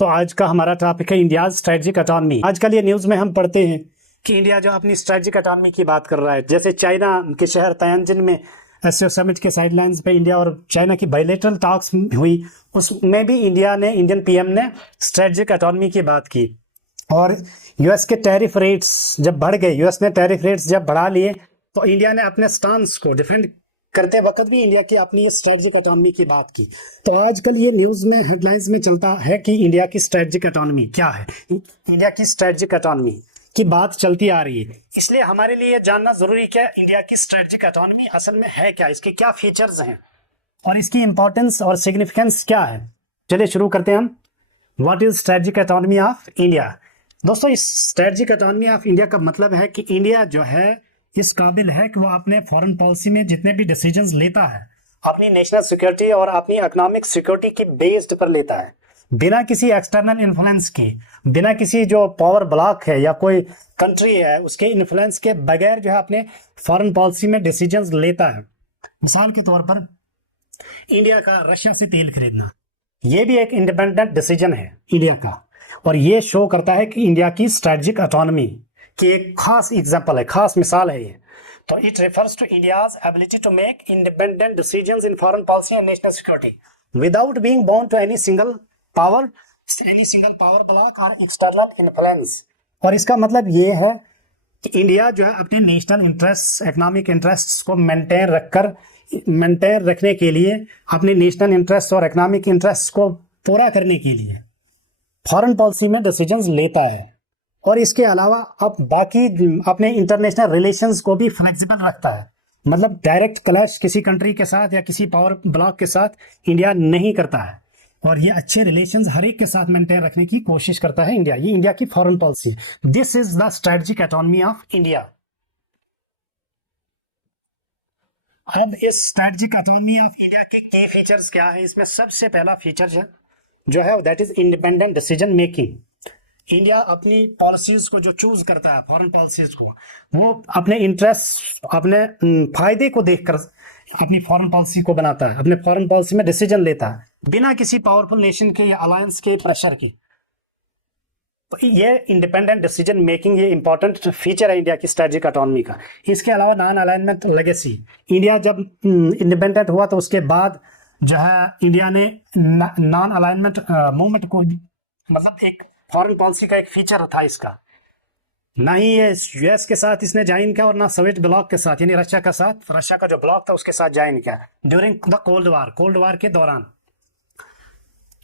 दोस्तों आज का हमारा टॉपिक है इंडिया स्ट्रेटेजिक इकोनॉमी। आजकल ये न्यूज़ में हम पढ़ते हैं कि इंडिया जो अपनी स्ट्रेटेजिक इकोनॉमी की बात कर रहा है। जैसे चाइना के शहर तयांजिन में एससीओ समिट के साइडलाइंस पे इंडिया और चाइना की बायलैटरल टॉक्स हुई, उसमें भी इंडियन पीएम ने स्ट्रेटेजिक इकोनॉमी की बात की। और यूएस के टैरिफ रेट्स जब बढ़ गए, यूएस ने टैरिफ रेट्स जब बढ़ा लिए तो इंडिया ने अपने स्टांस को डिफेंड करते वक्त भी इंडिया की अपनी स्ट्रेटेजिक इकोनॉमी की बात की। तो आजकल ये न्यूज़ में हेडलाइंस में चलता है कि इंडिया की स्ट्रेटेजिक इकोनॉमी क्या है, इंडिया की स्ट्रेटेजिक इकोनॉमी की बात चलती आ रही है। इसलिए हमारे लिए जानना जरूरी क्या है, इंडिया की स्ट्रेटेजिक इकोनॉमी असल में है क्या, इसके क्या फीचर्स हैं और इसकी इंपॉर्टेंस और सिग्निफिकेंस क्या है। चलिए शुरू करते हैं हम। What is strategic economy of India. दोस्तों, इस स्ट्रेटेजिक इकोनॉमी ऑफ इंडिया का मतलब है कि इंडिया जो है इस काबिल है कि वो अपने फॉरेन पॉलिसी में जितने भी डिसीजंस लेता है अपनी नेशनल सिक्योरिटी और अपनी इकोनॉमिक सिक्योरिटी की बेस्ड पर लेता है, बिना किसी एक्सटर्नल इन्फ्लुएंस के, बिना किसी जो पावर ब्लॉक है या कोई कंट्री है उसके इन्फ्लुएंस के बगैर जो है अपने फॉरेन पॉलिसी में डिसीजंस लेता है। मिसाल के तौर पर इंडिया का रशिया से तेल खरीदना, ये भी एक इंडिपेंडेंट डिसीजन है इंडिया का, और ये शो करता है कि इंडिया की स्ट्रेटेजिक ऑटोनॉमी की एक खास एग्जांपल है, खास मिसाल है ये। तो it refers to India's ability to make independent decisions in foreign policy and national security without being bound to any single power block और एक्सटर्नल इन्फ्लुएंस। और इसका मतलब ये है कि इंडिया जो है अपने नेशनल इंटरेस्ट, इकोनॉमिक इंटरेस्ट्स को मेंटेन रखने के लिए, अपने नेशनल इंटरेस्ट और इकोनॉमिक इंटरेस्ट को पूरा करने के लिए फॉरेन पॉलिसी में डिसीजंस लेता है। और इसके अलावा अब बाकी अपने इंटरनेशनल रिलेशंस को भी फ्लेक्सिबल रखता है। मतलब डायरेक्ट क्लैश किसी कंट्री के साथ या किसी पावर ब्लॉक के साथ इंडिया नहीं करता है, और ये अच्छे रिलेशंस हर एक के साथ मेंटेन रखने की कोशिश करता है इंडिया। ये इंडिया की foreign policy. This is the strategic economy of India. अब इस स्ट्रेटेजिक इकोनॉमी ऑफ इंडिया के की फीचर्स क्या है। इसमें सबसे पहला फीचर जो है that is independent decision making. India अपनी पॉलिसीज को जो चूज करता है, फॉरेन पॉलिसीज को, वो अपने इंटरेस्ट, अपने फायदे को देखकर अपनी फॉरेन पॉलिसी को बनाता है, अपने फॉरेन पॉलिसी में डिसीजन लेता है बिना किसी पावरफुल नेशन के या अलायंस के प्रेशर के। तो ये इंडिपेंडेंट डिसीजन मेकिंग ये इंपॉर्टेंट फीचर है इंडिया की स्ट्रेटेजिक इकोनॉमी का। इसके अलावा नॉन अलाइनमेंट लेगेसी। इंडिया जब इंडिपेंडेंट हुआ तो उसके बाद जो है इंडिया ने नॉन अलाइनमेंट मूवमेंट को, मतलब एक फॉरेन पॉलिसी का एक फीचर था इसका, ना ही ये यूएस के साथ इसने ज्वाइन किया और ना सोवियत ब्लॉक के साथ, यानी रशिया का जो ब्लॉक था उसके साथ ज्वाइन किया ड्यूरिंग द कोल्ड वार के दौरान।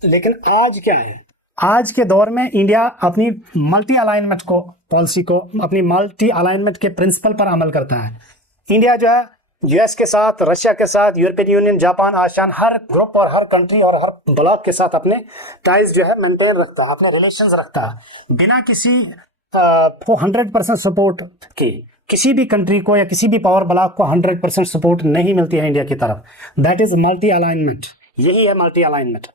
लेकिन आज क्या है, आज के दौर में इंडिया अपनी मल्टी अलाइनमेंट को, पॉलिसी को, अपनी मल्टी अलाइनमेंट के प्रिंसिपल पर अमल करता है। इंडिया जो है यूएस के साथ, रशिया के साथ, यूरोपियन यूनियन, जापान, आसियान, हर ग्रुप और हर कंट्री और हर ब्लॉक के साथ अपने टाइज जो है मेंटेन रखता है, अपने रिलेशंस रखता है बिना किसी 100% सपोर्ट के। किसी भी कंट्री को या किसी भी पावर ब्लॉक को 100% सपोर्ट नहीं मिलती है इंडिया की तरफ। दैट इज मल्टी अलाइनमेंट, यही है मल्टी अलाइनमेंट।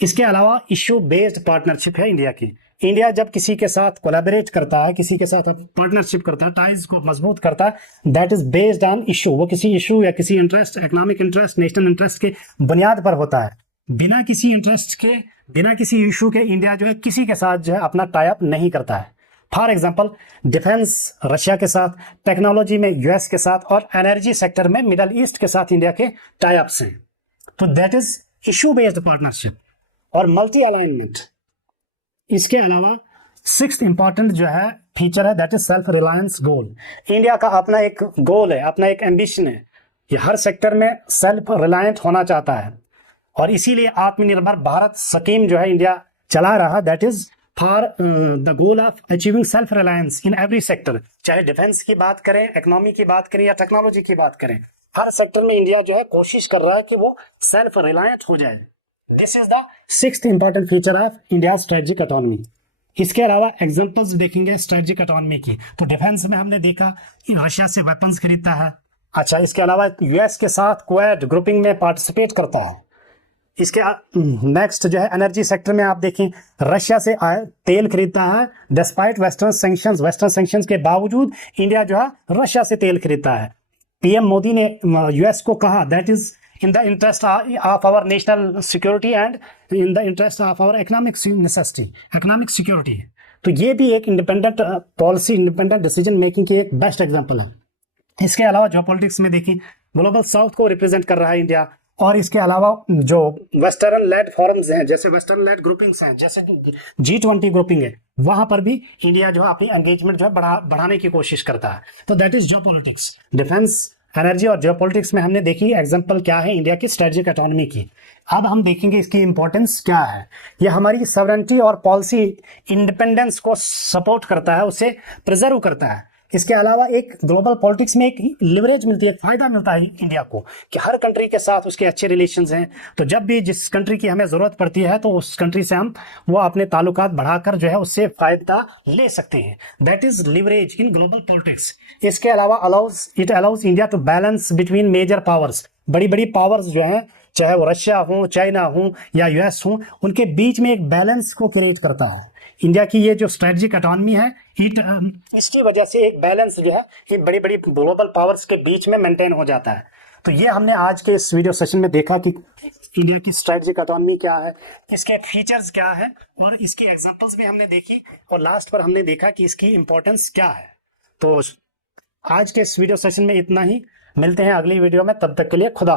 इसके अलावा इश्यू बेस्ड पार्टनरशिप है इंडिया की। इंडिया जब किसी के साथ कोलैबोरेट करता है, किसी के साथ पार्टनरशिप करता है, टाइज को मजबूत करता है, that is based on issue. वो किसी इशू या किसी interest, economic interest, national interest के बुनियाद पर होता है। बिना किसी इंटरेस्ट के, बिना किसी इशू के इंडिया जो है किसी के साथ जो है अपना टाई अप नहीं करता है। फॉर एग्जाम्पल डिफेंस रशिया के साथ, टेक्नोलॉजी में यूएस के साथ, और एनर्जी सेक्टर में मिडल ईस्ट के साथ इंडिया के टाई अप्स हैं। तो that is issue based partnership और मल्टी अलाइनमेंट। इसके अलावा सिक्स्थ इंपॉर्टेंट जो है फीचर है that is self reliance goal. India का अपना एक गोल है, अपना एक एम्बिशन है, ये हर सेक्टर में सेल्फ रिलायंट होना चाहता है, और इसीलिए आत्मनिर्भर भारत स्कीम जो है इंडिया चला रहा, that is for the goal of achieving self reliance in every sector. चाहे डिफेंस की बात करें, इकोनॉमी की बात करें या टेक्नोलॉजी की बात करें, हर सेक्टर में इंडिया जो है कोशिश कर रहा है कि वो सेल्फ रिलायंट हो जाए। This is the sixth important feature of India strategic economy. इसके अलावा एग्जांपल्स देखेंगे स्ट्रेटेजिक इकोनॉमी की, तो डिफेंस में हमने देखा कि रशिया से वेपन्स खरीदता है। अच्छा, इसके अलावा यूएस के साथ क्वाड ग्रुपिंग में पार्टिसिपेट करता है। इसके नेक्स्ट जो है एनर्जी सेक्टर में आप देखें, रशिया से तेल खरीदता है। डिस्पाइट वेस्टर्न सैंक्शंस के बावजूद इंडिया जो है रशिया से तेल खरीदता है। पीएम मोदी ने यूएस को कहा that is in the interest of our national security and in the interest of our economic necessity, economic security. तो ये भी एक independent policy, independent decision making की एक बेस्ट एग्जांपल है। इसके अलावा जो पॉलिटिक्स में देखिए, ग्लोबल साउथ को रिप्रेजेंट कर रहा है इंडिया, और इसके अलावा जो वेस्टर्न लेड फॉरम्स हैं, जैसे वेस्टर्न लेड ग्रुपिंग्स हैं, जैसे G20 ग्रुपिंग है, वहां पर भी इंडिया जो है अपनी एंगेजमेंट जो है बढ़ाने की कोशिश करता है। तो that is geopolitics. Defence, energy और जियोपॉलिटिक्स में हमने देखी एग्जांपल क्या है इंडिया की स्ट्रेटेजिक ऑटोनॉमी की। अब हम देखेंगे इसकी इंपॉर्टेंस क्या है। यह हमारी सॉवरेनिटी और पॉलिसी इंडिपेंडेंस को सपोर्ट करता है, उसे प्रिजर्व करता है। इसके अलावा एक ग्लोबल पॉलिटिक्स में एक लिवरेज मिलती है, फायदा मिलता है इंडिया को कि हर कंट्री के साथ उसके अच्छे रिलेशंस हैं। तो जब भी जिस कंट्री की हमें जरूरत पड़ती है तो उस कंट्री से हम वो अपने ताल्लुकात बढ़ाकर जो है उससे फायदा ले सकते हैं। That is leverage in global politics. इसके अलावा it allows India to balance between major powers. बड़ी बड़ी पावर्स जो है, चाहे वो रशिया हो, चाइना हो या US हो, उनके बीच में एक बैलेंस को क्रिएट करता है। इंडिया की ये जो स्ट्रेटेजिक ऑटोनॉमी है, इसकी वजह से एक बैलेंस जो है ये बड़ी बड़ी ग्लोबल पावर्स के बीच में मेंटेन हो जाता है। तो ये हमने आज के इस वीडियो सेशन में देखा कि इंडिया की स्ट्रेटेजिक ऑटोनॉमी क्या है, इसके फीचर्स क्या है, और इसकी एग्जांपल्स भी हमने देखी, और लास्ट पर हमने देखा कि इसकी इंपॉर्टेंस क्या है। तो आज के इस वीडियो सेशन में इतना ही। मिलते हैं अगली वीडियो में, तब तक के लिए खुदा।